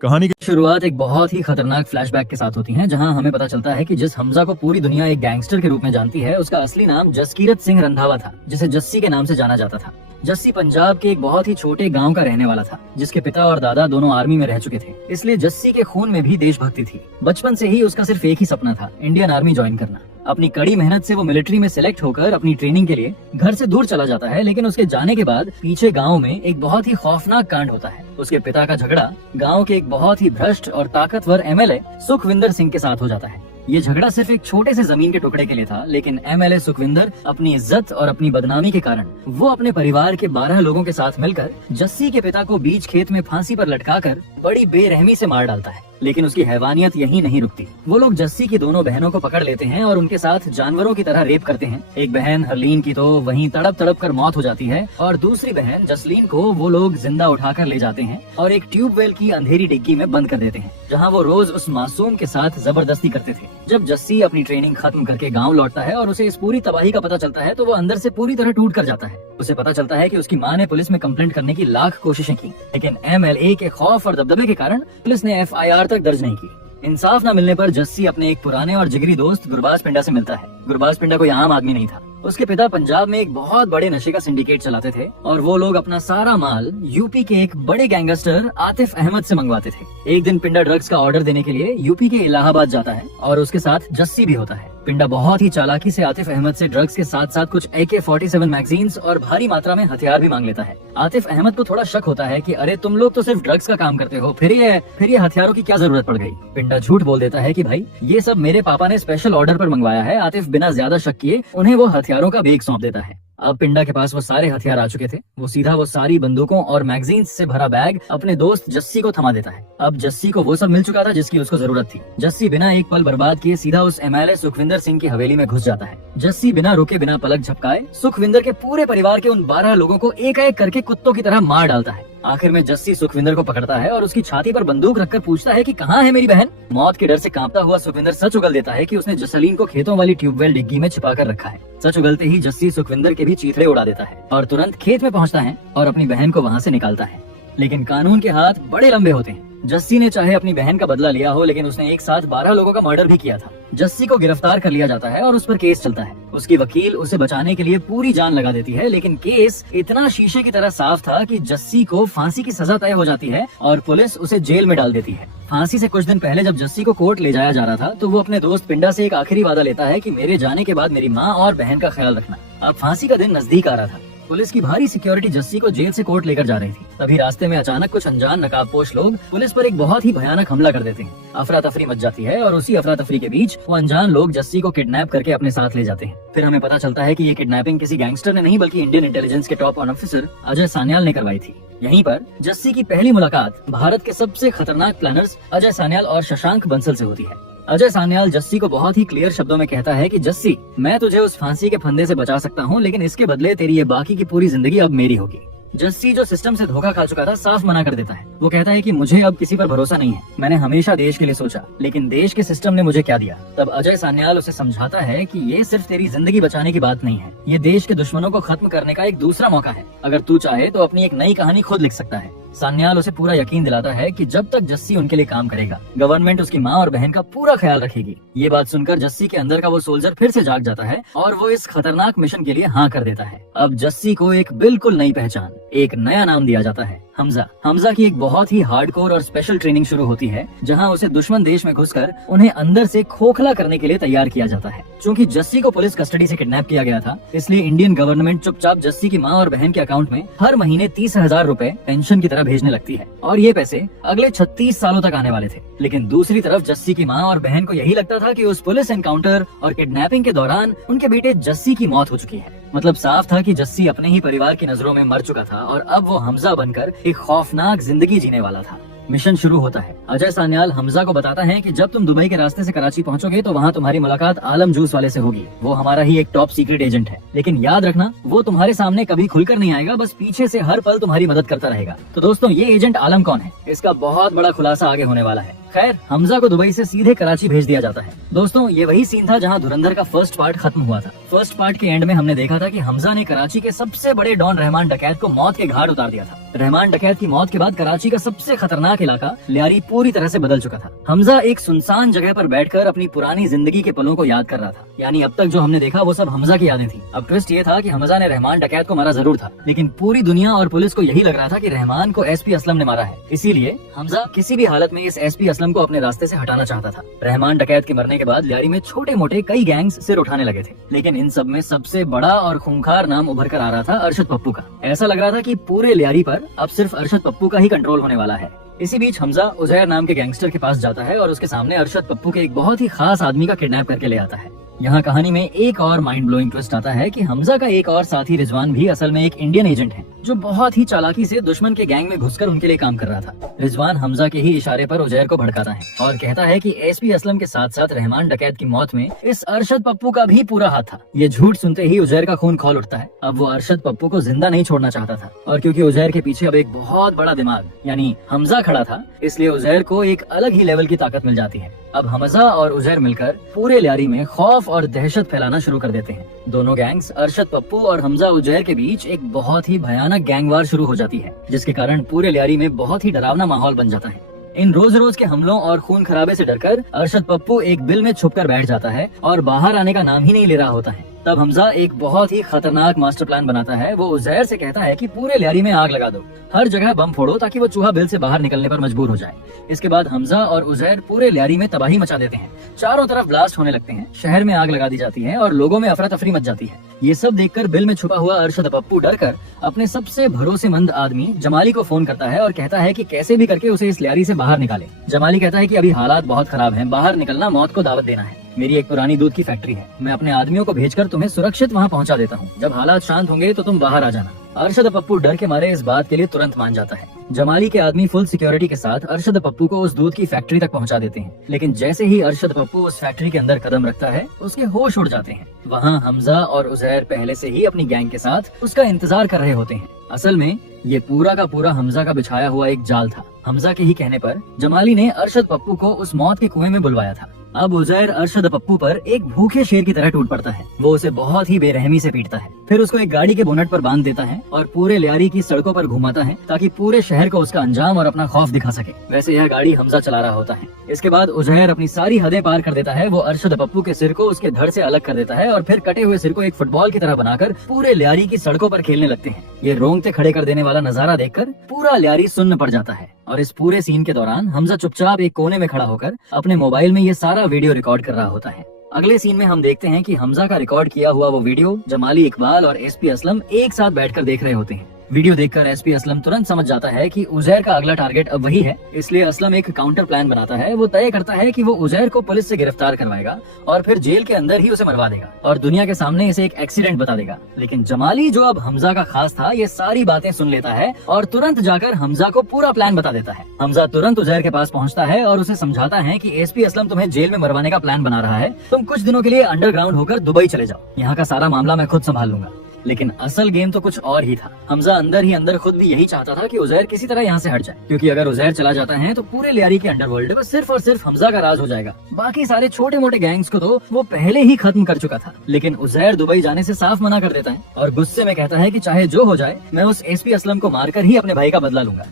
कहानी की शुरुआत एक बहुत ही खतरनाक फ्लैशबैक के साथ होती है, जहां हमें पता चलता है कि जिस हमजा को पूरी दुनिया एक गैंगस्टर के रूप में जानती है, उसका असली नाम जसकीरत सिंह रंधावा था, जिसे जस्सी के नाम से जाना जाता था। जस्सी पंजाब के एक बहुत ही छोटे गांव का रहने वाला था, जिसके पिता और दादा दोनों आर्मी में रह चुके थे। इसलिए जस्सी के खून में भी देशभक्ति थी। बचपन से ही उसका सिर्फ एक ही सपना था, इंडियन आर्मी ज्वाइन करना। अपनी कड़ी मेहनत से वो मिलिट्री में सिलेक्ट होकर अपनी ट्रेनिंग के लिए घर से दूर चला जाता है, लेकिन उसके जाने के बाद पीछे गांव में एक बहुत ही खौफनाक कांड होता है। उसके पिता का झगड़ा गांव के एक बहुत ही भ्रष्ट और ताकतवर एमएलए सुखविंदर सिंह के साथ हो जाता है। ये झगड़ा सिर्फ एक छोटे से जमीन के टुकड़े के लिए था, लेकिन एमएलए सुखविंदर अपनी इज्जत और अपनी बदनामी के कारण वो अपने परिवार के 12 लोगों के साथ मिलकर जस्सी के पिता को बीच खेत में फांसी पर लटकाकर बड़ी बेरहमी से मार डालता है। लेकिन उसकी हैवानियत यहीं नहीं रुकती। वो लोग जस्सी की दोनों बहनों को पकड़ लेते हैं और उनके साथ जानवरों की तरह रेप करते हैं। एक बहन हरलीन की तो वहीं तड़प तड़प कर मौत हो जाती है और दूसरी बहन जसलीन को वो लोग जिंदा उठाकर ले जाते हैं और एक ट्यूबवेल की अंधेरी डिग्गी में बंद कर देते हैं, जहाँ वो रोज उस मासूम के साथ जबरदस्ती करते थे। जब जस्सी अपनी ट्रेनिंग खत्म करके गाँव लौटता है और उसे इस पूरी तबाही का पता चलता है, तो वो अंदर से पूरी तरह टूट कर जाता है। उसे पता चलता है कि उसकी माँ ने पुलिस में कंप्लेंट करने की लाख कोशिशें की, लेकिन एमएलए के खौफ और दबदबे के कारण पुलिस ने एफआईआर तक दर्ज नहीं की। इंसाफ न मिलने पर जस्सी अपने एक पुराने और जिगरी दोस्त गुरबाज पिंडा से मिलता है। गुरबाज पिंडा कोई आम आदमी नहीं था। उसके पिता पंजाब में एक बहुत बड़े नशे का सिंडिकेट चलाते थे और वो लोग अपना सारा माल यूपी के एक बड़े गैंगस्टर आतिफ अहमद से मंगवाते थे। एक दिन पिंडा ड्रग्स का ऑर्डर देने के लिए यूपी के इलाहाबाद जाता है और उसके साथ जस्सी भी होता है। पिंडा बहुत ही चालाकी से आतिफ अहमद से ड्रग्स के साथ साथ कुछ AK-47 मैगजीन्स और भारी मात्रा में हथियार भी मांग लेता है। आतिफ अहमद को थोड़ा शक होता है कि अरे तुम लोग तो सिर्फ ड्रग्स का काम करते हो, फिर ये हथियारों की क्या जरूरत पड़ गई। पिंडा झूठ बोल देता है कि भाई ये सब मेरे पापा ने स्पेशल ऑर्डर पर मंगवाया है। आतिफ बिना ज्यादा शक किए उन्हें वो हथियारों का बैग सौंप देता है। अब पिंडा के पास वो सारे हथियार आ चुके थे। वो सीधा वो सारी बंदूकों और मैगजीन्स से भरा बैग अपने दोस्त जस्सी को थमा देता है। अब जस्सी को वो सब मिल चुका था जिसकी उसको जरूरत थी। जस्सी बिना एक पल बर्बाद किए सीधा उस एमएलए सुखविंदर सिंह की हवेली में घुस जाता है। जस्सी बिना रुके बिना पलक झपकाए सुखविंदर के पूरे परिवार के उन 12 लोगों को एक एक करके कुत्तों की तरह मार डालता है। आखिर में जस्सी सुखविंदर को पकड़ता है और उसकी छाती पर बंदूक रखकर पूछता है कि कहाँ है मेरी बहन। मौत के डर से कांपता हुआ सुखविंदर सच उगल देता है कि उसने जसलीन को खेतों वाली ट्यूबवेल डिग्गी में छिपा कर रखा है। सच उगलते ही जस्सी सुखविंदर के भी चीथड़े उड़ा देता है और तुरंत खेत में पहुंचता है और अपनी बहन को वहां से निकालता है। लेकिन कानून के हाथ बड़े लंबे होते हैं। जस्सी ने चाहे अपनी बहन का बदला लिया हो, लेकिन उसने एक साथ 12 लोगों का मर्डर भी किया था। जस्सी को गिरफ्तार कर लिया जाता है और उस पर केस चलता है। उसकी वकील उसे बचाने के लिए पूरी जान लगा देती है, लेकिन केस इतना शीशे की तरह साफ था कि जस्सी को फांसी की सजा तय हो जाती है और पुलिस उसे जेल में डाल देती है। फांसी से कुछ दिन पहले जब जस्सी को कोर्ट ले जाया जा रहा था, तो वो अपने दोस्त पिंडा से एक आखिरी वादा लेता है कि मेरे जाने के बाद मेरी माँ और बहन का ख्याल रखना। अब फांसी का दिन नजदीक आ रहा था। पुलिस की भारी सिक्योरिटी जस्सी को जेल से कोर्ट लेकर जा रही थी। तभी रास्ते में अचानक कुछ अनजान नकाबपोश लोग पुलिस पर एक बहुत ही भयानक हमला कर देते हैं। अफरा तफरी मच जाती है और उसी अफरा तफरी के बीच वो अनजान लोग जस्सी को किडनैप करके अपने साथ ले जाते हैं। फिर हमें पता चलता है कि ये किडनैपिंग किसी गैंगस्टर ने नहीं, बल्कि इंडियन इंटेलिजेंस के टॉप ऑफिसर अजय सान्याल ने करवाई थी। यहीं पर जस्सी की पहली मुलाकात भारत के सबसे खतरनाक प्लानर्स अजय सान्याल और शशांक बंसल से होती है। अजय सान्याल जस्सी को बहुत ही क्लियर शब्दों में कहता है कि जस्सी, मैं तुझे उस फांसी के फंदे से बचा सकता हूँ, लेकिन इसके बदले तेरी ये बाकी की पूरी जिंदगी अब मेरी होगी। जस्सी जो सिस्टम से धोखा खा चुका था, साफ मना कर देता है। वो कहता है कि मुझे अब किसी पर भरोसा नहीं है। मैंने हमेशा देश के लिए सोचा, लेकिन देश के सिस्टम ने मुझे क्या दिया। तब अजय सान्याल उसे समझाता है कि ये सिर्फ तेरी जिंदगी बचाने की बात नहीं है, ये देश के दुश्मनों को खत्म करने का एक दूसरा मौका है। अगर तू चाहे तो अपनी एक नई कहानी खुद लिख सकता है। सान्याल उसे पूरा यकीन दिलाता है कि जब तक जस्सी उनके लिए काम करेगा, गवर्नमेंट उसकी माँ और बहन का पूरा ख्याल रखेगी। ये बात सुनकर जस्सी के अंदर का वो सोल्जर फिर से जाग जाता है और वो इस खतरनाक मिशन के लिए हाँ कर देता है। अब जस्सी को एक बिल्कुल नई पहचान, एक नया नाम दिया जाता है, हमजा। हमजा की एक बहुत ही हार्डकोर और स्पेशल ट्रेनिंग शुरू होती है, जहां उसे दुश्मन देश में घुसकर उन्हें अंदर से खोखला करने के लिए तैयार किया जाता है। क्योंकि जस्सी को पुलिस कस्टडी से किडनैप किया गया था, इसलिए इंडियन गवर्नमेंट चुपचाप जस्सी की माँ और बहन के अकाउंट में हर महीने 30,000 रूपए पेंशन की तरह भेजने लगती है और ये पैसे अगले 36 सालों तक आने वाले थे। लेकिन दूसरी तरफ जस्सी की माँ और बहन को यही लगता था कि उस पुलिस एनकाउंटर और किडनैपिंग के दौरान उनके बेटे जस्सी की मौत हो चुकी है। मतलब साफ था कि जस्सी अपने ही परिवार की नजरों में मर चुका था और अब वो हमजा बनकर एक खौफनाक जिंदगी जीने वाला था। मिशन शुरू होता है। अजय सान्याल हमजा को बताता है कि जब तुम दुबई के रास्ते से कराची पहुंचोगे तो वहां तुम्हारी मुलाकात आलम जूस वाले से होगी। वो हमारा ही एक टॉप सीक्रेट एजेंट है, लेकिन याद रखना वो तुम्हारे सामने कभी खुलकर नहीं आएगा, बस पीछे से हर पल तुम्हारी मदद करता रहेगा। तो दोस्तों, ये एजेंट आलम कौन है, इसका बहुत बड़ा खुलासा आगे होने वाला है। खैर, हमजा को दुबई से सीधे कराची भेज दिया जाता है। दोस्तों, ये वही सीन था जहाँ धुरंधर का फर्स्ट पार्ट खत्म हुआ था। फर्स्ट पार्ट के एंड में हमने देखा था कि हमजा ने कराची के सबसे बड़े डॉन रहमान डकैत को मौत के घाट उतार दिया था। रहमान डकैत की मौत के बाद कराची का सबसे खतरनाक इलाका लियारी पूरी तरह से बदल चुका था। हमजा एक सुनसान जगह पर बैठकर अपनी पुरानी जिंदगी के पलों को याद कर रहा था। यानी अब तक जो हमने देखा वो सब हमजा की यादें थी। अब ट्विस्ट ये था कि हमजा ने रहमान डकैत को मारा जरूर था, लेकिन पूरी दुनिया और पुलिस को यही लग रहा था कि रहमान को एसपी असलम ने मारा है। इसीलिए हमजा किसी भी हालत में इस एसपी असलम को अपने रास्ते से हटाना चाहता था। रहमान डकैत के मरने के बाद लियारी में छोटे मोटे कई गैंग्स सिर उठाने लगे थे, लेकिन इन सब में सबसे बड़ा और खूंखार नाम उभर कर आ रहा था अरशद पप्पू का। ऐसा लग रहा था कि पूरे लियारी पर अब सिर्फ अरशद पप्पू का ही कंट्रोल होने वाला है। इसी बीच हमजा उजैर नाम के गैंगस्टर के पास जाता है और उसके सामने अरशद पप्पू के एक बहुत ही खास आदमी का किडनैप करके ले आता है। यहाँ कहानी में एक और माइंड ब्लोइंग ट्विस्ट आता है कि हमजा का एक और साथी रिजवान भी असल में एक इंडियन एजेंट है, जो बहुत ही चालाकी से दुश्मन के गैंग में घुसकर उनके लिए काम कर रहा था। रिजवान हमजा के ही इशारे पर उजैर को भड़काता है और कहता है कि एसपी असलम के साथ साथ रहमान डकैत की मौत में इस अरशद पप्पू का भी पूरा हाथ था। ये झूठ सुनते ही उजैर का खून खौल उठता है। अब वो अरशद पप्पू को जिंदा नहीं छोड़ना चाहता था, और क्योंकि उजैर के पीछे अब एक बहुत बड़ा दिमाग यानी हमजा खड़ा था, इसलिए उजैर को एक अलग ही लेवल की ताकत मिल जाती है। अब हमजा और उजैर मिलकर पूरे लियारी में खौफ और दहशत फैलाना शुरू कर देते हैं। दोनों गैंग्स अरशद पप्पू और हमजा उजैर के बीच एक बहुत ही भयानक गैंगवार शुरू हो जाती है, जिसके कारण पूरे लियारी में बहुत ही डरावना माहौल बन जाता है। इन रोज रोज के हमलों और खून खराबे से डरकर अरशद पप्पू एक बिल में छुपकर बैठ जाता है और बाहर आने का नाम ही नहीं ले रहा होता है। तब हमजा एक बहुत ही खतरनाक मास्टर प्लान बनाता है। वो उजैर से कहता है कि पूरे लियारी में आग लगा दो, हर जगह बम फोड़ो ताकि वो चूहा बिल से बाहर निकलने पर मजबूर हो जाए। इसके बाद हमजा और उजैर पूरे लियारी में तबाही मचा देते हैं। चारों तरफ ब्लास्ट होने लगते हैं, शहर में आग लगा दी जाती है और लोगों में अफरा तफरी मच जाती है। ये सब देखकर बिल में छुपा हुआ अरशद पप्पू डरकर अपने सबसे भरोसेमंद आदमी जमाली को फोन करता है और कहता है कि कैसे भी करके उसे इस लियारी से बाहर निकाले। जमाली कहता है कि अभी हालात बहुत खराब हैं, बाहर निकलना मौत को दावत देना है। मेरी एक पुरानी दूध की फैक्ट्री है, मैं अपने आदमियों को भेजकर तुम्हें सुरक्षित वहाँ पहुँचा देता हूँ। जब हालात शांत होंगे तो तुम बाहर आ जाना। अरशद पप्पू डर के मारे इस बात के लिए तुरंत मान जाता है। जमाली के आदमी फुल सिक्योरिटी के साथ अरशद पप्पू को उस दूध की फैक्ट्री तक पहुंचा देते हैं, लेकिन जैसे ही अरशद पप्पू उस फैक्ट्री के अंदर कदम रखता है, उसके होश उड़ जाते हैं। वहाँ हमजा और उजैर पहले से ही अपनी गैंग के साथ उसका इंतजार कर रहे होते हैं। असल में ये पूरा का पूरा हमजा का बिछाया हुआ एक जाल था। हमजा के ही कहने पर जमाली ने अरशद पप्पू को उस मौत के कुएं में बुलवाया था। अब उजैर अरशद पप्पू पर एक भूखे शेर की तरह टूट पड़ता है। वो उसे बहुत ही बेरहमी से पीटता है, फिर उसको एक गाड़ी के बोनट पर बांध देता है और पूरे लियारी की सड़कों पर घुमाता है ताकि पूरे शहर को उसका अंजाम और अपना खौफ दिखा सके। वैसे यह गाड़ी हमजा चला रहा होता है। इसके बाद उजैर अपनी सारी हदें पार कर देता है। वो अरशद पप्पू के सिर को उसके धड़ से अलग कर देता है और फिर कटे हुए सिर को एक फुटबॉल की तरह बनाकर पूरे लियारी की सड़कों पर खेलने लगते हैं। ये रोंगटे खड़े कर देने वाला नजारा देखकर पूरा लियारी सुन्न पड़ जाता है। और इस पूरे सीन के दौरान हमजा चुपचाप एक कोने में खड़ा होकर अपने मोबाइल में ये सारा वीडियो रिकॉर्ड कर रहा होता है। अगले सीन में हम देखते हैं कि हमजा का रिकॉर्ड किया हुआ वो वीडियो जमाली इकबाल और एसपी असलम एक साथ बैठकर देख रहे होते हैं। वीडियो देखकर एसपी असलम तुरंत समझ जाता है कि उजैर का अगला टारगेट अब वही है, इसलिए असलम एक काउंटर प्लान बनाता है। वो तय करता है कि वो उजैर को पुलिस से गिरफ्तार करवाएगा और फिर जेल के अंदर ही उसे मरवा देगा और दुनिया के सामने इसे एक एक्सीडेंट बता देगा। लेकिन जमाली, जो अब हमजा का खास था, ये सारी बातें सुन लेता है और तुरंत जाकर हमजा को पूरा प्लान बता देता है। हमजा तुरंत उजैर के पास पहुंचता है और उसे समझाता है कि एसपी असलम तुम्हें जेल में मरवाने का प्लान बना रहा है, तुम कुछ दिनों के लिए अंडरग्राउंड होकर दुबई चले जाओ, यहाँ का सारा मामला मैं खुद संभाल लूंगा। लेकिन असल गेम तो कुछ और ही था। हमजा अंदर ही अंदर खुद भी यही चाहता था कि उजैर किसी तरह यहाँ से हट जाए, क्योंकि अगर उजैर चला जाता है तो पूरे लियारी के अंडरवर्ल्ड में सिर्फ और सिर्फ हमजा का राज हो जाएगा। बाकी सारे छोटे मोटे गैंग्स को तो वो पहले ही खत्म कर चुका था। लेकिन उजैर दुबई जाने से साफ मना कर देता है और गुस्से में कहता है कि चाहे जो हो जाए, मैं उस एसपी असलम को मारकर ही अपने भाई का बदला लूंगा।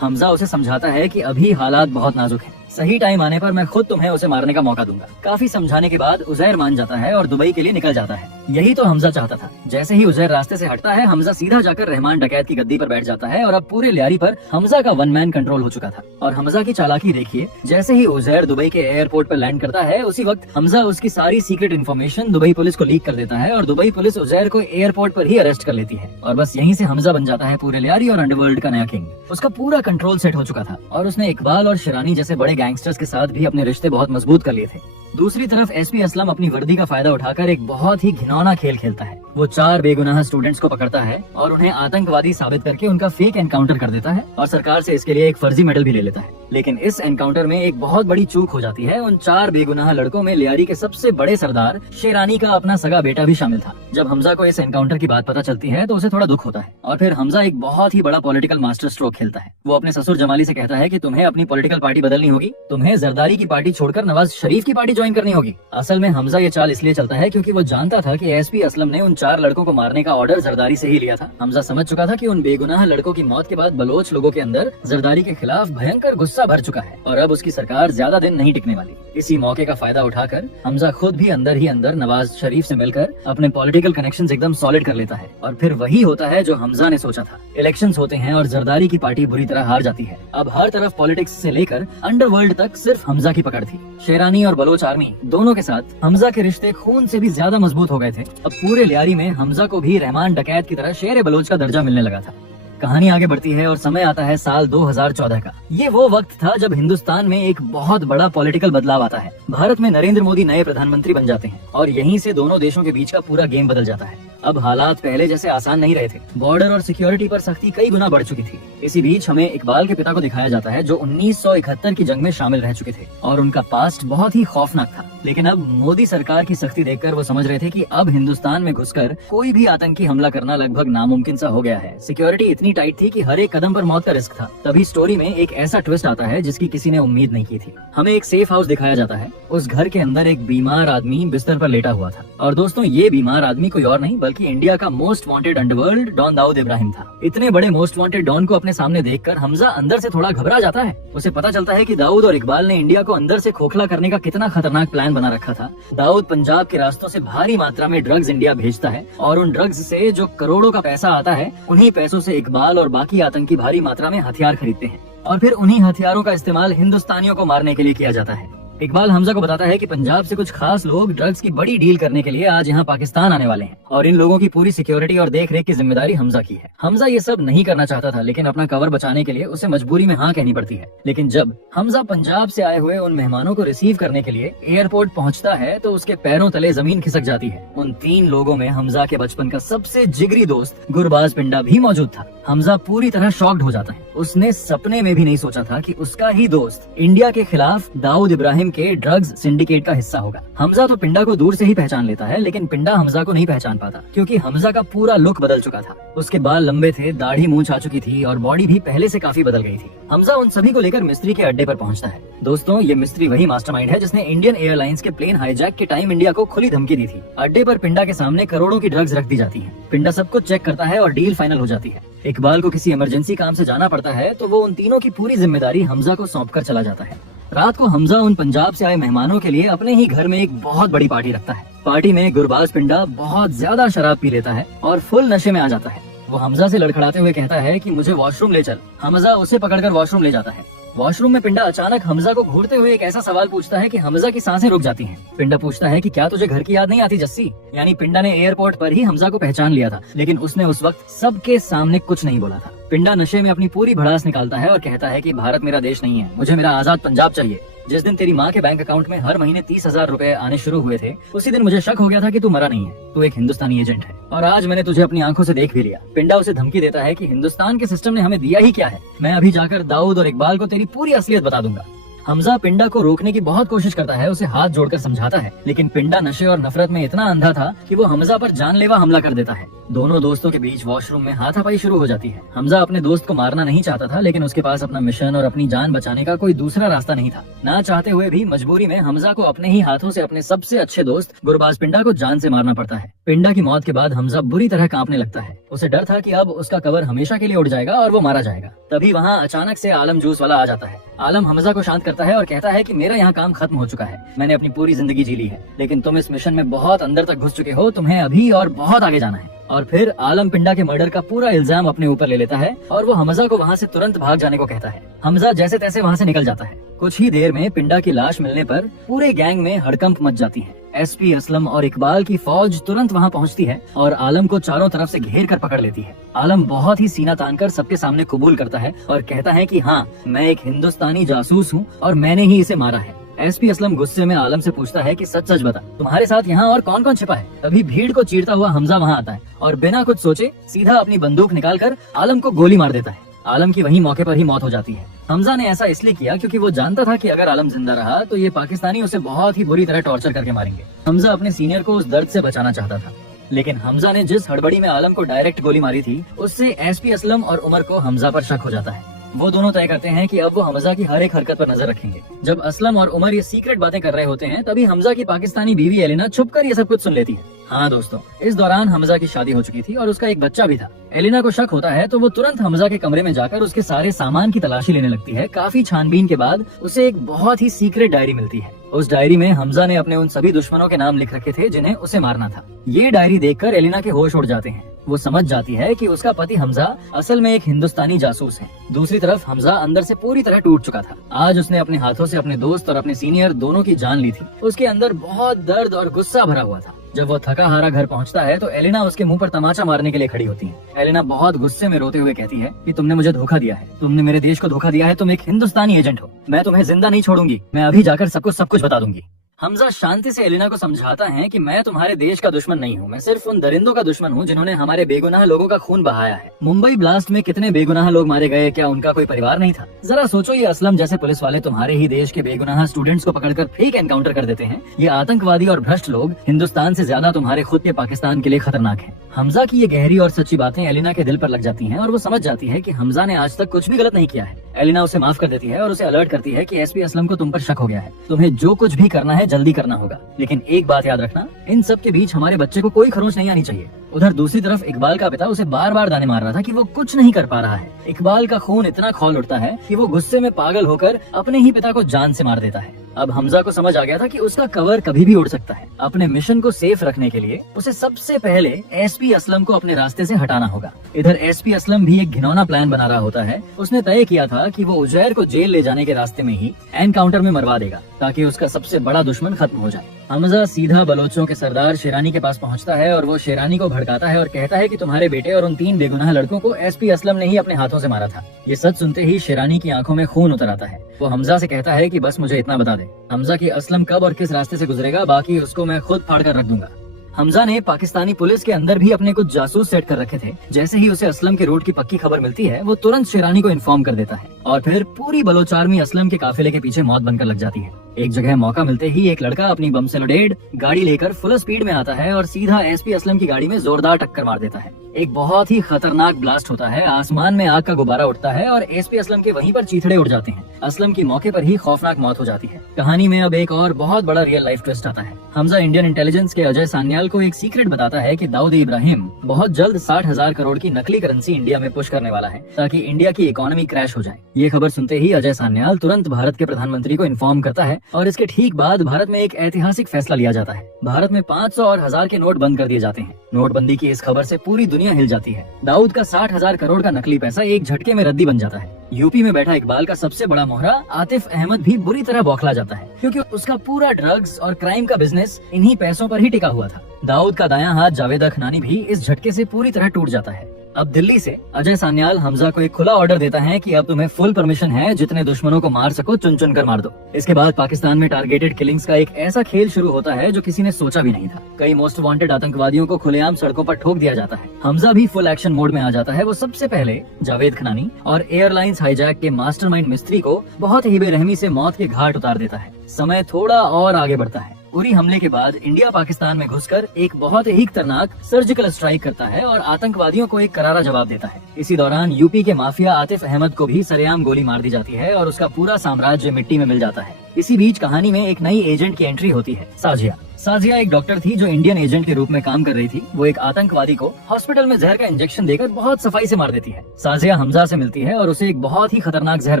हमजा उसे समझाता है कि अभी हालात बहुत नाजुक हैं, सही टाइम आने पर मैं खुद तुम्हें उसे मारने का मौका दूंगा। काफी समझाने के बाद उजैर मान जाता है और दुबई के लिए निकल जाता है। यही तो हमजा चाहता था। जैसे ही उजैर रास्ते से हटता है, हमजा सीधा जाकर रहमान डकैत की गद्दी पर बैठ जाता है और अब पूरे लियारी पर हमजा का वन मैन कंट्रोल हो चुका था। और हमजा की चालाकी देखिए, जैसे ही उजैर दुबई के एयरपोर्ट पर लैंड करता है, उसी वक्त हमजा उसकी सारी सीक्रेट इन्फॉर्मेशन दुबई पुलिस को लीक कर देता है और दुबई पुलिस उजैर को एयरपोर्ट पर ही अरेस्ट कर लेती है। और बस यहीं से हमजा बन जाता है पूरे लियारी और अंडरवर्ल्ड का नया किंग। उसका पूरा कंट्रोल सेट हो चुका था और उसने इकबाल और शिरानी जैसे बड़े गैंगस्टर्स के साथ भी अपने रिश्ते बहुत मजबूत कर लिए थे। दूसरी तरफ एसपी असलम अपनी वर्दी का फायदा उठाकर एक बहुत ही घिनौना खेल खेलता है। वो 4 बेगुनाह स्टूडेंट्स को पकड़ता है और उन्हें आतंकवादी साबित करके उनका फेक एनकाउंटर कर देता है और सरकार से इसके लिए एक फर्जी मेडल भी ले लेता है। लेकिन इस एनकाउंटर में एक बहुत बड़ी चूक हो जाती है। उन 4 बेगुनाह लड़कों में लियारी के सबसे बड़े सरदार शेरानी का अपना सगा बेटा भी शामिल था। जब हमजा को इस एनकाउंटर की बात पता चलती है तो उसे थोड़ा दुख होता है और फिर हमजा एक बहुत ही बड़ा पॉलिटिकल मास्टर स्ट्रोक खेलता है। वो अपने ससुर जमाली से कहता है कि तुम्हें अपनी पॉलिटिकल पार्टी बदलनी होगी, तुम्हें जरदारी की पार्टी छोड़कर नवाज शरीफ की पार्टी ज्वाइन करनी होगी। असल में हमजा ये चाल इसलिए चलता है क्योंकि वो जानता था कि एसपी असलम ने उन 4 लड़कों को मारने का ऑर्डर जरदारी से ही लिया था। हमजा समझ चुका था कि उन बेगुनाह लड़कों की मौत के बाद बलोच लोगों के अंदर जरदारी के खिलाफ भयंकर गुस्सा भर चुका है और अब उसकी सरकार ज्यादा दिन नहीं टिकने वाली। इसी मौके का फायदा उठाकर हमजा खुद भी अंदर ही अंदर नवाज शरीफ से मिलकर अपने पॉलिटिकल कनेक्शंस एकदम सॉलिड कर लेता है और फिर वही होता है जो हमजा ने सोचा था। इलेक्शंस होते हैं और जरदारी की पार्टी बुरी तरह हार जाती है। अब हर तरफ पॉलिटिक्स से लेकर अंडरवर्ल्ड तक सिर्फ हमजा की पकड़ थी। शेरानी और बलोच आर्मी दोनों के साथ हमजा के रिश्ते खून से भी ज्यादा मजबूत हो गए थे। अब पूरे लियारी में हमजा को भी रहमान डकैत की तरह शेर बलोच का दर्जा मिलने लगा था। कहानी आगे बढ़ती है और समय आता है साल 2014 का। ये वो वक्त था जब हिंदुस्तान में एक बहुत बड़ा पॉलिटिकल बदलाव आता है। भारत में नरेंद्र मोदी नए प्रधानमंत्री बन जाते हैं और यहीं से दोनों देशों के बीच का पूरा गेम बदल जाता है। अब हालात पहले जैसे आसान नहीं रहे थे। बॉर्डर और सिक्योरिटी पर सख्ती कई गुना बढ़ चुकी थी। इसी बीच हमें इकबाल के पिता को दिखाया जाता है जो 1971 की जंग में शामिल रह चुके थे और उनका पास्ट बहुत ही खौफनाक था। लेकिन अब मोदी सरकार की सख्ती देखकर वो समझ रहे थे कि अब हिंदुस्तान में घुसकर कोई भी आतंकी हमला करना लगभग नामुमकिन सा हो गया है। सिक्योरिटी इतनी टाइट थी कि हर एक कदम पर मौत का रिस्क था। तभी स्टोरी में एक ऐसा ट्विस्ट आता है जिसकी किसी ने उम्मीद नहीं की थी। हमें एक सेफ हाउस दिखाया जाता है। उस घर के अंदर एक बीमार आदमी बिस्तर पर लेटा हुआ था और दोस्तों ये बीमार आदमी कोई और नहीं बल्कि इंडिया का most wanted underworld don Dawood Ibrahim था। इतने बड़े मोस्ट वांटेड डॉन को अपने सामने देखकर हमजा अंदर से थोड़ा घबरा जाता है। उसे पता चलता है कि दाऊद और इकबाल ने इंडिया को अंदर से खोखला करने का कितना खतरनाक प्लान बना रखा था। दाऊद पंजाब के रास्तों से भारी मात्रा में ड्रग्स इंडिया भेजता है और उन ड्रग्स से जो करोड़ों का पैसा आता है उन्हीं पैसों से इकबाल और बाकी आतंकी भारी मात्रा में हथियार खरीदते हैं और फिर उन्हीं हथियारों का इस्तेमाल हिंदुस्तानियों को मारने के लिए किया जाता है। इकबाल हमजा को बताता है कि पंजाब से कुछ खास लोग ड्रग्स की बड़ी डील करने के लिए आज यहाँ पाकिस्तान आने वाले हैं और इन लोगों की पूरी सिक्योरिटी और देख रेख की जिम्मेदारी हमजा की है। हमजा ये सब नहीं करना चाहता था लेकिन अपना कवर बचाने के लिए उसे मजबूरी में हाँ कहनी पड़ती है। लेकिन जब हमजा पंजाब से आए हुए उन मेहमानों को रिसीव करने के लिए एयरपोर्ट पहुँचता है तो उसके पैरों तले जमीन खिसक जाती है। उन 3 लोगों में हमजा के बचपन का सबसे जिगरी दोस्त गुरबाज पिंडा भी मौजूद था। हमजा पूरी तरह शॉक्ड हो जाता है। उसने सपने में भी नहीं सोचा था कि उसका ही दोस्त इंडिया के खिलाफ दाऊद इब्राहिम के ड्रग्स सिंडिकेट का हिस्सा होगा। हमजा तो पिंडा को दूर से ही पहचान लेता है लेकिन पिंडा हमजा को नहीं पहचान पाता क्योंकि हमजा का पूरा लुक बदल चुका था। उसके बाल लंबे थे, दाढ़ी मूंछ आ चुकी थी और बॉडी भी पहले से काफी बदल गई थी। हमजा उन सभी को लेकर मिस्त्री के अड्डे पर पहुंचता है। दोस्तों ये मिस्त्री वही मास्टरमाइंड है जिसने इंडियन एयरलाइंस के प्लेन हाईजैक के टाइम इंडिया को खुली धमकी दी थी। अड्डे पर पिंडा के सामने करोड़ों की ड्रग्स रख दी जाती है। पिंडा सब कुछ चेक करता है और डील फाइनल हो जाती है। इकबाल को किसी इमरजेंसी काम से जाना पड़ता है तो वो उन तीनों की पूरी जिम्मेदारी हमजा को सौंप कर चला जाता है। रात को हमजा उन पंजाब से आए मेहमानों के लिए अपने ही घर में एक बहुत बड़ी पार्टी रखता है। पार्टी में गुरबाज पिंडा बहुत ज्यादा शराब पी लेता है और फुल नशे में आ जाता है। वो हमजा से लड़खड़ाते हुए कहता है कि मुझे वॉशरूम ले चल। हमजा उसे पकड़कर वॉशरूम ले जाता है। वॉशरूम में पिंडा अचानक हमजा को घूरते हुए एक ऐसा सवाल पूछता है कि हमजा की सांसें रुक जाती हैं। पिंडा पूछता है कि क्या तुझे घर की याद नहीं आती जस्सी? यानी पिंडा ने एयरपोर्ट पर ही हमजा को पहचान लिया था लेकिन उसने उस वक्त सबके सामने कुछ नहीं बोला था। पिंडा नशे में अपनी पूरी भड़ास निकालता है और कहता है कि भारत मेरा देश नहीं है, मुझे मेरा आजाद पंजाब चाहिए। जिस दिन तेरी माँ के बैंक अकाउंट में हर महीने 30,000 रुपए आने शुरू हुए थे उसी दिन मुझे शक हो गया था कि तू मरा नहीं है, तू एक हिंदुस्तानी एजेंट है और आज मैंने तुझे अपनी आंखों से देख भी लिया। पिंडा उसे धमकी देता है कि हिंदुस्तान के सिस्टम ने हमें दिया ही क्या है, मैं अभी जाकर दाऊद और इकबाल को तेरी पूरी असलियत बता दूंगा। हमजा पिंडा को रोकने की बहुत कोशिश करता है, उसे हाथ जोड़कर समझाता है लेकिन पिंडा नशे और नफरत में इतना अंधा था कि वो हमजा पर जानलेवा हमला कर देता है। दोनों दोस्तों के बीच वॉशरूम में हाथापाई शुरू हो जाती है। हमजा अपने दोस्त को मारना नहीं चाहता था लेकिन उसके पास अपना मिशन और अपनी जान बचाने का कोई दूसरा रास्ता नहीं था। ना चाहते हुए भी मजबूरी में हमजा को अपने ही हाथों से अपने सबसे अच्छे दोस्त गुरबाज पिंडा को जान से मारना पड़ता है। पिंडा की मौत के बाद हमजा बुरी तरह कांपने लगता है। उसे डर था कि अब उसका कवर हमेशा के लिए उड़ जाएगा और वो मारा जाएगा। तभी वहाँ अचानक से आलम जूस वाला आ जाता है। आलम हमजा को शांत करता है और कहता है कि मेरा यहाँ काम खत्म हो चुका है, मैंने अपनी पूरी जिंदगी जी ली है लेकिन तुम इस मिशन में बहुत अंदर तक घुस चुके हो, तुम्हें अभी और बहुत आगे जाना है। और फिर आलम पिंडा के मर्डर का पूरा इल्जाम अपने ऊपर ले लेता है और वो हमजा को वहाँ से तुरंत भाग जाने को कहता है। हमजा जैसे तैसे वहाँ से निकल जाता है। कुछ ही देर में पिंडा की लाश मिलने पर पूरे गैंग में हड़कंप मच जाती है। एसपी असलम और इकबाल की फौज तुरंत वहाँ पहुँचती है और आलम को चारों तरफ से घेर कर पकड़ लेती है। आलम बहुत ही सीना तानकर सबके सामने कबूल करता है और कहता है कि हाँ, मैं एक हिंदुस्तानी जासूस हूँ और मैंने ही इसे मारा है। एसपी असलम गुस्से में आलम से पूछता है कि सच सच बता, तुम्हारे साथ यहाँ और कौन कौन छिपा है। तभी भीड़ को चीरता हुआ हमजा वहाँ आता है और बिना कुछ सोचे सीधा अपनी बंदूक निकालकर आलम को गोली मार देता है। आलम की वहीं मौके पर ही मौत हो जाती है। हमजा ने ऐसा इसलिए किया क्योंकि वो जानता था कि अगर आलम जिंदा रहा तो ये पाकिस्तानी उसे बहुत ही बुरी तरह टॉर्चर करके मारेंगे। हमजा अपने सीनियर को उस दर्द से बचाना चाहता था, लेकिन हमजा ने जिस हड़बड़ी में आलम को डायरेक्ट गोली मारी थी उससे एसपी असलम और उमर को हमजा पर शक हो जाता है। वो दोनों तय करते हैं कि अब वो हमजा की हर एक हरकत पर नजर रखेंगे। जब असलम और उमर ये सीक्रेट बातें कर रहे होते हैं तभी हमजा की पाकिस्तानी बीवी एलिना छुपकर ये सब कुछ सुन लेती है। हाँ दोस्तों, इस दौरान हमजा की शादी हो चुकी थी और उसका एक बच्चा भी था। एलिना को शक होता है तो वो तुरंत हमजा के कमरे में जाकर उसके सारे सामान की तलाशी लेने लगती है। काफी छानबीन के बाद उसे एक बहुत ही सीक्रेट डायरी मिलती है। उस डायरी में हमजा ने अपने उन सभी दुश्मनों के नाम लिख रखे थे जिन्हें उसे मारना था। ये डायरी देखकर एलिना के होश उड़ जाते हैं। वो समझ जाती है कि उसका पति हमजा असल में एक हिंदुस्तानी जासूस है। दूसरी तरफ हमजा अंदर से पूरी तरह टूट चुका था। आज उसने अपने हाथों से अपने दोस्त और अपने सीनियर दोनों की जान ली थी। उसके अंदर बहुत दर्द और गुस्सा भरा हुआ था। जब वो थका हारा घर पहुंचता है तो एलिना उसके मुंह पर तमाचा मारने के लिए खड़ी होती है। एलिना बहुत गुस्से में रोते हुए कहती है कि तुमने मुझे धोखा दिया है, तुमने मेरे देश को धोखा दिया है, तुम एक हिंदुस्तानी एजेंट हो, मैं तुम्हें जिंदा नहीं छोड़ूंगी, मैं अभी जाकर सबको सब कुछ बता दूंगी। हमजा शांति से एलिना को समझाता है कि मैं तुम्हारे देश का दुश्मन नहीं हूँ, मैं सिर्फ उन दरिंदों का दुश्मन हूँ जिन्होंने हमारे बेगुनाह लोगों का खून बहाया है। मुंबई ब्लास्ट में कितने बेगुनाह लोग मारे गए, क्या उनका कोई परिवार नहीं था? जरा सोचो, ये असलम जैसे पुलिस वाले तुम्हारे ही देश के बेगुनाह स्टूडेंट्स को पकड़कर फेक एनकाउंटर कर देते हैं। ये आतंकवादी और भ्रष्ट लोग हिंदुस्तान से ज्यादा तुम्हारे खुद के पाकिस्तान के लिए खतरनाक हैं। हमजा की ये गहरी और सच्ची बातें एलिना के दिल पर लग जाती हैं और वो समझ जाती है कि हमजा ने आज तक कुछ भी गलत नहीं किया है। एलिना उसे माफ कर देती है और उसे अलर्ट करती है कि एसपी असलम को तुम पर शक हो गया है, तुम्हें जो कुछ भी करना है जल्दी करना होगा, लेकिन एक बात याद रखना, इन सब के बीच हमारे बच्चे को कोई खरोंच नहीं आनी चाहिए। उधर दूसरी तरफ इकबाल का पिता उसे बार बार दाने मार रहा था कि वो कुछ नहीं कर पा रहा है। इकबाल का खून इतना खौल उठता है कि वो गुस्से में पागल होकर अपने ही पिता को जान से मार देता है। अब हमजा को समझ आ गया था कि उसका कवर कभी भी उड़ सकता है। अपने मिशन को सेफ रखने के लिए उसे सबसे पहले एसपी असलम को अपने रास्ते से हटाना होगा। इधर एसपी असलम भी एक घिनौना प्लान बना रहा होता है। उसने तय किया था कि वो उजैर को जेल ले जाने के रास्ते में ही एनकाउंटर में मरवा देगा ताकि उसका सबसे बड़ा दुश्मन खत्म हो जाए। हमजा सीधा बलोचों के सरदार शेरानी के पास पहुंचता है और वो शेरानी को भड़काता है और कहता है कि तुम्हारे बेटे और उन 3 बेगुनाह लड़कों को एसपी असलम ने ही अपने हाथों से मारा था। ये सच सुनते ही शेरानी की आंखों में खून उतर आता है। वो हमजा से कहता है कि बस मुझे इतना बता दे, हमजा की असलम कब और किस रास्ते से गुजरेगा, बाकी उसको मैं खुद फाड़ कर रख दूंगा। हमजा ने पाकिस्तानी पुलिस के अंदर भी अपने कुछ जासूस सेट कर रखे थे। जैसे ही उसे असलम के रूट की पक्की खबर मिलती है वो तुरंत शेरानी को इन्फॉर्म कर देता है और फिर पूरी बलोच आर्मी असलम के काफिले के पीछे मौत बनकर लग जाती है। एक जगह मौका मिलते ही एक लड़का अपनी बम से लोडेड गाड़ी लेकर फुल स्पीड में आता है और सीधा एसपी असलम की गाड़ी में जोरदार टक्कर मार देता है। एक बहुत ही खतरनाक ब्लास्ट होता है, आसमान में आग का गुब्बारा उठता है और एसपी असलम के वहीं पर चीथड़े उड़ जाते हैं। असलम की मौके पर ही खौफनाक मौत हो जाती है। कहानी में अब एक और बहुत बड़ा रियल लाइफ ट्विस्ट आता है। हमजा इंडियन इंटेलिजेंस के अजय सान्याल को एक सीक्रेट बताता है कि दाऊद इब्राहिम बहुत जल्द 60,000 करोड़ की नकली करेंसी इंडिया में पुश करने वाला है ताकि इंडिया की इकोनॉमी क्रैश हो जाए। ये खबर सुनते ही अजय सान्याल तुरंत भारत के प्रधानमंत्री को इन्फॉर्म करता है और इसके ठीक बाद भारत में एक ऐतिहासिक फैसला लिया जाता है। भारत में 500 और 1000 के नोट बंद कर दिए जाते हैं। नोटबंदी की इस खबर से पूरी दुनिया हिल जाती है। दाऊद का 60,000 करोड़ का नकली पैसा एक झटके में रद्दी बन जाता है। यूपी में बैठा इकबाल का सबसे बड़ा मोहरा आतिफ अहमद भी बुरी तरह बौखला जाता है क्योंकि उसका पूरा ड्रग्स और क्राइम का बिजनेस इन्हीं पैसों पर ही टिका हुआ था। दाऊद का दायां हाथ जावेद अखनानी भी इस झटके से पूरी तरह टूट जाता है। अब दिल्ली से अजय सान्याल हमजा को एक खुला ऑर्डर देता है कि अब तुम्हें फुल परमिशन है, जितने दुश्मनों को मार सको चुन चुन कर मार दो। इसके बाद पाकिस्तान में टारगेटेड किलिंग्स का एक ऐसा खेल शुरू होता है जो किसी ने सोचा भी नहीं था। कई मोस्ट वांटेड आतंकवादियों को खुलेआम सड़कों पर ठोक दिया जाता है। हमजा भी फुल एक्शन मोड में आ जाता है। वो सबसे पहले जावेद खनानी और एयरलाइंस हाईजैक के मास्टरमाइंड मिस्त्री को बहुत ही बेरहमी से मौत के घाट उतार देता है। समय थोड़ा और आगे बढ़ता है। उरी हमले के बाद इंडिया पाकिस्तान में घुसकर एक बहुत ही खतरनाक सर्जिकल स्ट्राइक करता है और आतंकवादियों को एक करारा जवाब देता है। इसी दौरान यूपी के माफिया आतिफ अहमद को भी सरेआम गोली मार दी जाती है और उसका पूरा साम्राज्य मिट्टी में मिल जाता है। इसी बीच कहानी में एक नई एजेंट की एंट्री होती है, साजिया। साजिया एक डॉक्टर थी जो इंडियन एजेंट के रूप में काम कर रही थी। वो एक आतंकवादी को हॉस्पिटल में जहर का इंजेक्शन देकर बहुत सफाई से मार देती है। साजिया हमजा से मिलती है और उसे एक बहुत ही खतरनाक जहर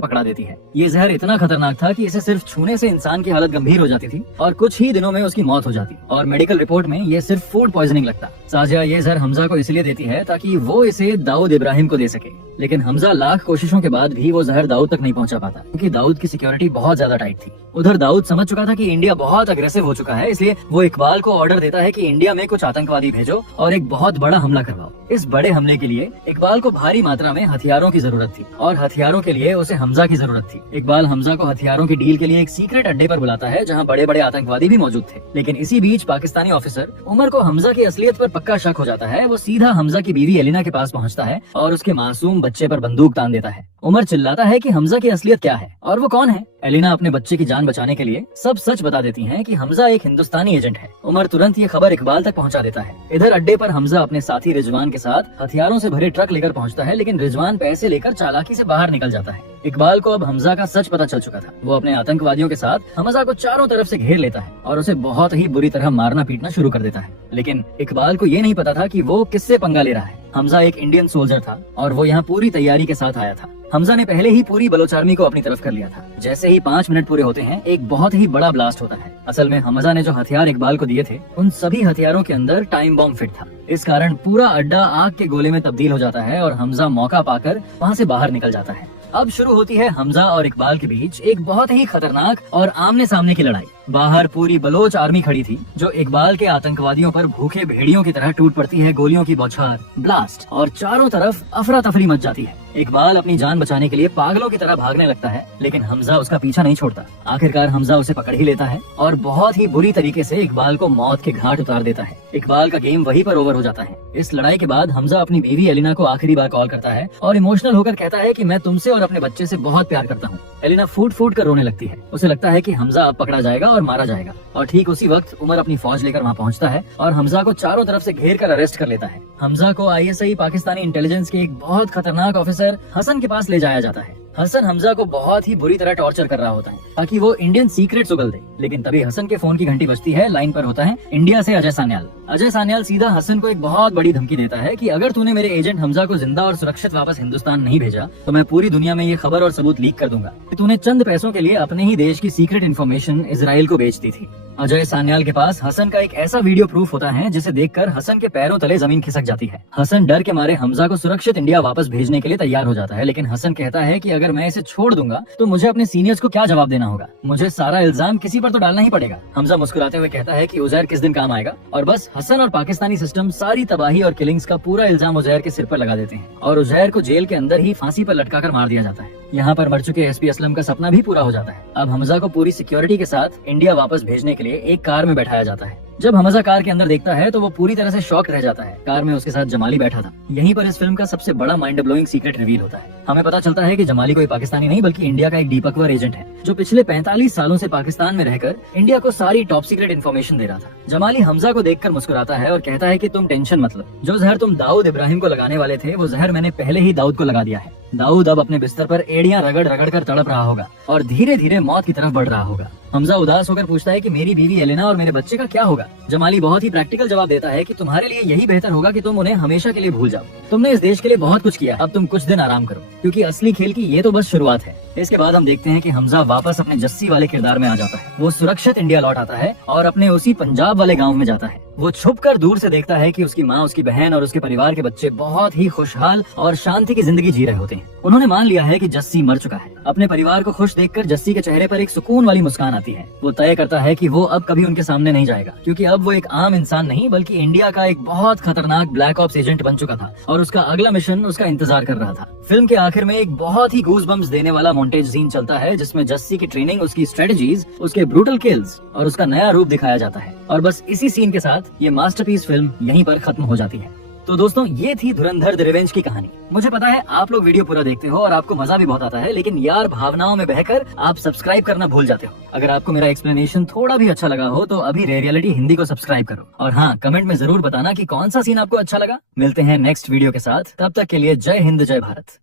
पकड़ा देती है। ये जहर इतना खतरनाक था कि इसे सिर्फ छूने से इंसान की हालत गंभीर हो जाती थी और कुछ ही दिनों में उसकी मौत हो जाती और मेडिकल रिपोर्ट में ये सिर्फ फूड पॉइजनिंग लगता। साजिया ये जहर हमजा को इसलिए देती है ताकि वो इसे दाऊद इब्राहिम को दे सके, लेकिन हमजा लाख कोशिशों के बाद भी वो जहर दाऊद तक नहीं पहुंचा पाता क्योंकि दाऊद की सिक्योरिटी बहुत ज्यादा टाइट थी। उधर दाऊद समझ चुका था कि इंडिया बहुत अग्रेसिव हो चुका है, इसलिए वो इकबाल को ऑर्डर देता है कि इंडिया में कुछ आतंकवादी भेजो और एक बहुत बड़ा हमला करवाओ। इस बड़े हमले के लिए इकबाल को भारी मात्रा में हथियारों की जरूरत थी और हथियारों के लिए उसे हमजा की जरूरत थी। इकबाल हमजा को हथियारों की डील के लिए एक सीक्रेट अड्डे पर बुलाता है जहां बड़े बड़े आतंकवादी भी मौजूद थे। लेकिन इसी बीच पाकिस्तानी ऑफिसर उमर को हमजा की असलियत पर पक्का शक हो जाता है। वो सीधा हमजा की बीवी एलिना के पास पहुंचता है और उसके मासूम बच्चे पर बंदूक तान देता है। उमर चिल्लाता है कि हमजा की असलियत क्या है और वो कौन है। एलिना अपने बच्चे की जान बचाने के लिए सब सच बता देती हैं कि हमजा एक हिंदुस्तानी एजेंट है। उमर तुरंत ये खबर इकबाल तक पहुंचा देता है। इधर अड्डे पर हमजा अपने साथी रिजवान के साथ हथियारों से भरे ट्रक लेकर पहुंचता है, लेकिन रिजवान पैसे लेकर चालाकी से बाहर निकल जाता है। इकबाल को अब हमजा का सच पता चल चुका था। वो अपने आतंकवादियों के साथ हमजा को चारों तरफ से घेर लेता है और उसे बहुत ही बुरी तरह मारना पीटना शुरू कर देता है। लेकिन इकबाल को ये नहीं पता था कि वो किससे पंगा ले रहा है। हमजा एक इंडियन सोल्जर था और वो यहाँ पूरी तैयारी के साथ आया था। हमजा ने पहले ही पूरी बलोच आर्मी को अपनी तरफ कर लिया था। जैसे ही 5 मिनट पूरे होते हैं, एक बहुत ही बड़ा ब्लास्ट होता है। असल में हमजा ने जो हथियार इकबाल को दिए थे, उन सभी हथियारों के अंदर टाइम बॉम्ब फिट था। इस कारण पूरा अड्डा आग के गोले में तब्दील हो जाता है और हमजा मौका पाकर वहाँ से बाहर निकल जाता है। अब शुरू होती है हमजा और इकबाल के बीच एक बहुत ही खतरनाक और आमने सामने की लड़ाई। बाहर पूरी बलोच आर्मी खड़ी थी जो इकबाल के आतंकवादियों पर भूखे भेड़ियों की तरह टूट पड़ती है। गोलियों की बौछार, ब्लास्ट और चारों तरफ अफरा तफरी मच जाती है। इकबाल अपनी जान बचाने के लिए पागलों की तरह भागने लगता है, लेकिन हमजा उसका पीछा नहीं छोड़ता। आखिरकार हमजा उसे पकड़ ही लेता है और बहुत ही बुरी तरीके से इकबाल को मौत के घाट उतार देता है। इकबाल का गेम वहीं पर ओवर हो जाता है। इस लड़ाई के बाद हमजा अपनी बीवी एलिना को आखिरी बार कॉल करता है और इमोशनल होकर कहता है कि मैं तुमसे और अपने बच्चे से बहुत प्यार करता हूँ। एलिना फूट फूट कर रोने लगती है। उसे लगता है कि हमजा अब पकड़ा जाएगा और मारा जाएगा। और ठीक उसी वक्त उमर अपनी फौज लेकर वहाँ पहुँचता है और हमजा को चारों तरफ से घेर कर अरेस्ट कर लेता है। हमजा को ISI पाकिस्तानी इंटेलिजेंस के एक बहुत खतरनाक ऑफिसर हसन के पास ले जाया जाता है। हसन हमजा को बहुत ही बुरी तरह टॉर्चर कर रहा होता है ताकि वो इंडियन सीक्रेट्स उगल दे। लेकिन तभी हसन के फोन की घंटी बजती है। लाइन पर होता है इंडिया से अजय सान्याल। अजय सान्याल सीधा हसन को एक बहुत बड़ी धमकी देता है कि अगर तूने मेरे एजेंट हमजा को जिंदा और सुरक्षित वापस हिंदुस्तान नहीं भेजा तो मैं पूरी दुनिया में ये खबर और सबूत लीक कर दूंगा कि तूने चंद पैसों के लिए अपने ही देश की सीक्रेट इन्फॉर्मेशन इजराइल को बेच दी थी। अजय सान्याल के पास हसन का एक ऐसा वीडियो प्रूफ होता है जिसे देखकर हसन के पैरों तले जमीन खिसक जाती है। हसन डर के मारे हमजा को सुरक्षित इंडिया वापस भेजने के लिए तैयार हो जाता है, लेकिन हसन कहता है कि अगर मैं इसे छोड़ दूंगा तो मुझे अपने सीनियर्स को क्या जवाब देना होगा। मुझे सारा इल्जाम किसी पर तो डालना ही पड़ेगा। हमजा मुस्कुराते हुए कहता है कि उजैर किस दिन काम आएगा। और बस हसन और पाकिस्तानी सिस्टम सारी तबाही और किलिंग्स का पूरा इल्जाम उजैर के सिर पर लगा देते हैं और उजैर को जेल के अंदर ही फांसी पर लटकाकर मार दिया जाता है। यहाँ पर मर चुके SP असलम का सपना भी पूरा हो जाता है। अब हमजा को पूरी सिक्योरिटी के साथ इंडिया वापस भेजने के लिए एक कार में बैठाया जाता है। जब हमजा कार के अंदर देखता है तो वो पूरी तरह से शॉक्ड रह जाता है। कार में उसके साथ जमाली बैठा था। यहीं पर इस फिल्म का सबसे बड़ा माइंड ब्लोइंग सीक्रेट रिवील होता है। हमें पता चलता है कि जमाली कोई पाकिस्तानी नहीं बल्कि इंडिया का एक डीप अकबर एजेंट है जो पिछले 45 सालों से पाकिस्तान में रहकर इंडिया को सारी टॉप सीक्रेट इन्फॉर्मेशन दे रहा था। जमाली हमजा को देखकर मुस्कुराता है और कहता है कि तुम टेंशन मत लो, जो जहर तुम दाऊद इब्राहिम को लगाने वाले थे वो जहर मैंने पहले ही दाऊद को लगा दिया है। दाऊद अब अपने बिस्तर पर एड़ियां रगड़ रगड़ कर तड़प रहा होगा और धीरे धीरे मौत की तरफ बढ़ रहा होगा। हमजा उदास होकर पूछता है कि मेरी बीवी एलिना और मेरे बच्चे का क्या होगा। जमाली बहुत ही प्रैक्टिकल जवाब देता है कि तुम्हारे लिए यही बेहतर होगा कि तुम उन्हें हमेशा के लिए भूल जाओ। तुमने इस देश के लिए बहुत कुछ किया, अब तुम कुछ दिन आराम करो, क्योंकि असली खेल की ये तो बस शुरुआत है। इसके बाद हम देखते हैं कि हमजा वापस अपने जस्सी वाले किरदार में आ जाता है। वो सुरक्षित इंडिया लौट आता है और अपने उसी पंजाब वाले गाँव में जाता है। वो छुपकर दूर से देखता है कि उसकी माँ, उसकी बहन और उसके परिवार के बच्चे बहुत ही खुशहाल और शांति की जिंदगी जी रहे होते हैं। उन्होंने मान लिया है कि जस्सी मर चुका है। अपने परिवार को खुश देखकर जस्सी के चेहरे पर एक सुकून वाली मुस्कान आती है। वो तय करता है कि वो अब कभी उनके सामने नहीं जाएगा, क्योंकि अब वो एक आम इंसान नहीं बल्कि इंडिया का एक बहुत खतरनाक ब्लैक ऑप्स एजेंट बन चुका था और उसका अगला मिशन उसका इंतजार कर रहा था। फिल्म के आखिर में एक बहुत ही गूज़बम्प्स देने वाला मोन्टेज सीन चलता है जिसमें जस्सी की ट्रेनिंग, उसकी स्ट्रेटजीज, उसके ब्रूटल किल्स और उसका नया रूप दिखाया जाता है। और बस इसी सीन के साथ ये मास्टरपीस फिल्म यहीं पर खत्म हो जाती है। तो दोस्तों, ये थी धुरंधर द रिवेंज की कहानी। मुझे पता है आप लोग वीडियो पूरा देखते हो और आपको मजा भी बहुत आता है, लेकिन यार भावनाओं में बहकर आप सब्सक्राइब करना भूल जाते हो। अगर आपको मेरा एक्सप्लेनेशन थोड़ा भी अच्छा लगा हो तो अभी रे रियलिटी हिंदी को सब्सक्राइब करो। और हाँ, कमेंट में जरूर बताना कि कौन सा सीन आपको अच्छा लगा। मिलते हैं नेक्स्ट वीडियो के साथ, तब तक के लिए जय हिंद जय भारत।